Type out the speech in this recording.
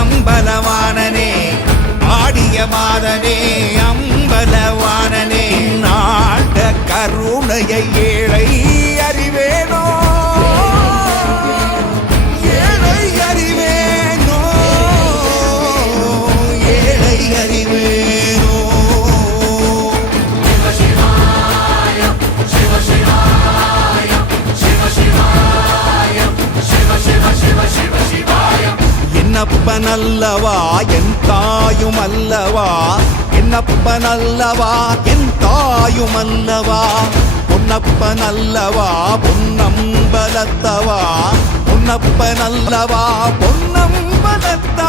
அம்பலவாணனே ஆடிய மாதனே அம்பலவாணனே நாட கருணையை ஏழை அறிவேனோ ஏழை அறிவேனோ ஏழை அறிவேனோ என்னப்பனல்லவா என் தாயும் அல்லவா என்னப்பனல்லவா என் தாயும் அல்லவா பொன்னப்பனல்லவா பொன்னம்பலத்தவா பொன்னப்பனல்லவா பொன்னம்பலத்தவா